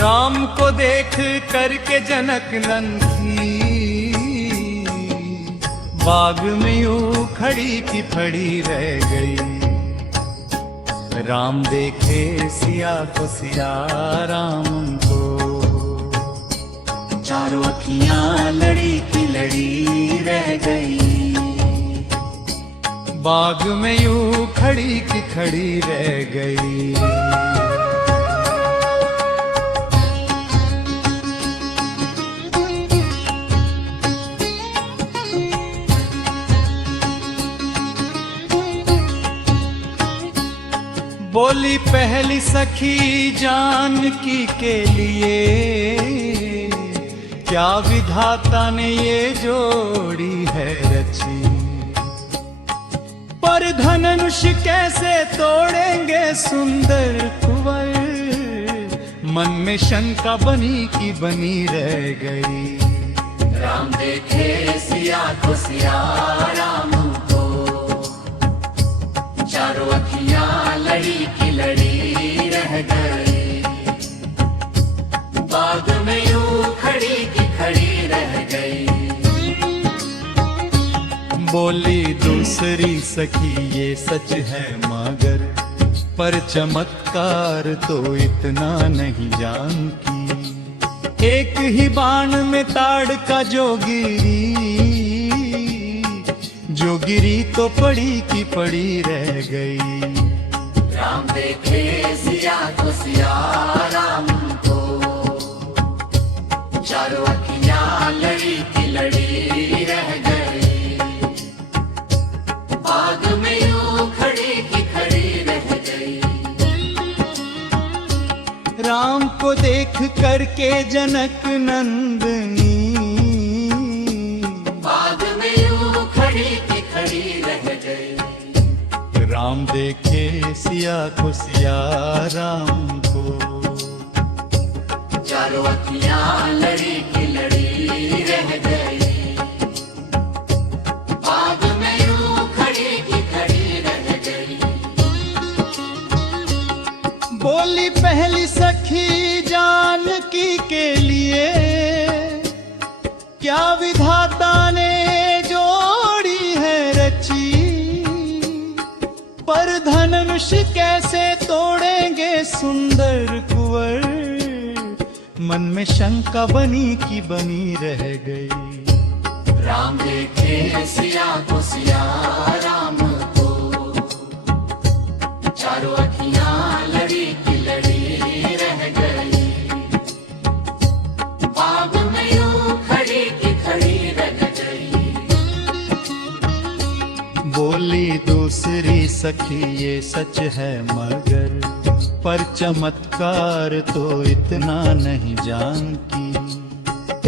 राम को देख करके जनक नंदी बाग में यूं खड़ी की खड़ी रह गई। राम देखे सिया को, सिया राम को, चारों अखियां लड़ी की लड़ी रह गई। बाग में यूं खड़ी की खड़ी रह गई। बोली पहली सखी जानकी के लिए, क्या विधाता ने ये जोड़ी है रची। पर धनुष कैसे तोड़ेंगे सुंदर कुंवर, मन में शंका बनी की बनी रह गई। राम देखे सिया को, सिया राम को, चारों अखियां लड़ी की लड़ी रह गई। बाग में यूं खड़ी की खड़ी रह गई। बोली दूसरी सखी ये सच है मगर, पर चमत्कार तो इतना नहीं जानती। एक ही बाण में ताड़ का जो गिरी तो पड़ी की पड़ी रह गई। राम देखे सिया को, सिया राम को, चारों अखियां लड़ी की लड़ी रह गई। बाग में यूं खड़ी की खड़ी रह गई। राम को देख करके जनक नंदनी बाग में यूं खड़ी की खड़ी रह गई। राम देखे सिया को, सिया राम को, चारों अखियां लड़ी की लड़ी रह गई। बाग में यूं खड़ी की खड़ी रह गई। बोली पहली सखी जानकी के लिए, क्या विधाता ने जोड़ी है रची। पर धनुष कैसे तोड़ेंगे सुंदर कुंवर, मन में शंका बनी की बनी रह गई। राम देखे सिया को, सिया राम को, चारों अखियां लड़ी की लड़ी रह गई। बाग में यूं खड़ी की खड़ी रह गई। बोली दूसरी सखी ये सच है मगर, पर चमत्कार तो इतना नहीं जानती।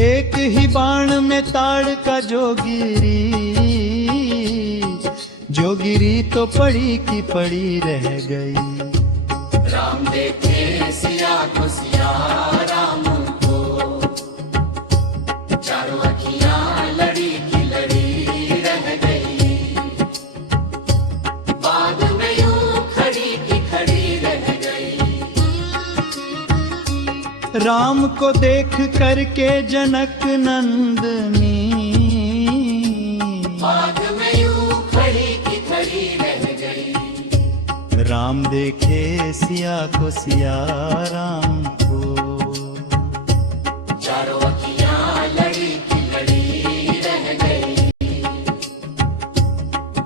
एक ही बाण में ताड़ का जो गिरी तो पड़ी की पड़ी रह गई। राम देखे सिया को, सिया राम को, चारों अखियां लड़ी की लड़ी रह गई। बाग में यूं खड़ी की खड़ी रह गई। राम को देख करके जनक नंदनी बाग में यूं खड़ी की खड़ी रह गई। राम देखे सिया को, सिया राम को, चारों अखियां लड़ी की लड़ी रह गई।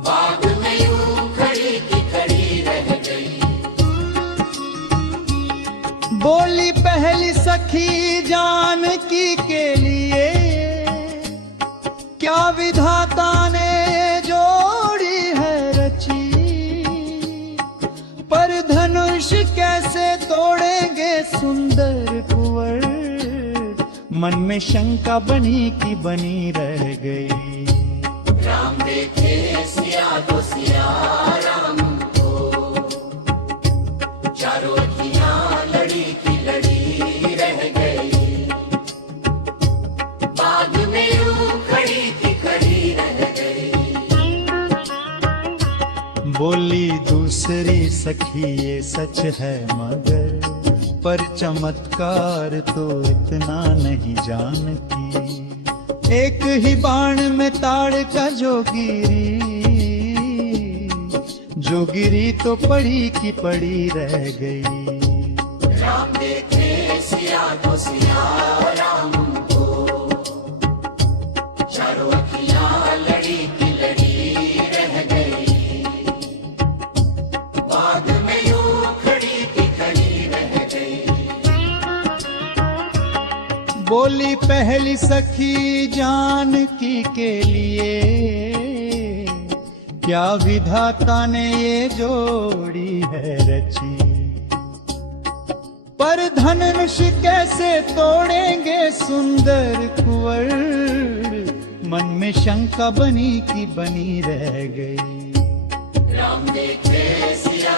बाग में यूं खड़ी की खड़ी रह गई। बोली पहली सखी जानकी के लिए, क्या विधाता ने जोड़ी है रची। पर धनुष कैसे तोड़ेंगे सुंदर कुंवर, मन में शंका बनी की बनी रह गई। राम देखे सिया को, सिया राम को, चारों अखियां लड़ी की लड़ी रह गई। बाग में यूं खड़ी की खड़ी रह गई। बोली दूसरी सखी ये सच है मगर, पर चमत्कार तो इतना नहीं जानती। एक ही बाण में ताड़ का जो गिरी तो पड़ी की पड़ी रह गई। राम देखे सिया तो सिया राम को, चारों अखियां लड़ी की लड़ी रह गई। बाद में यूं खड़ी की खड़ी रह गई। बोली पहली सखी जानकी के लिए, क्या विधाता ने ये जोड़ी है रची। पर धनुष कैसे तोड़ेंगे सुंदर कुंवर, मन में शंका बनी की बनी रह गई। राम देखे सिया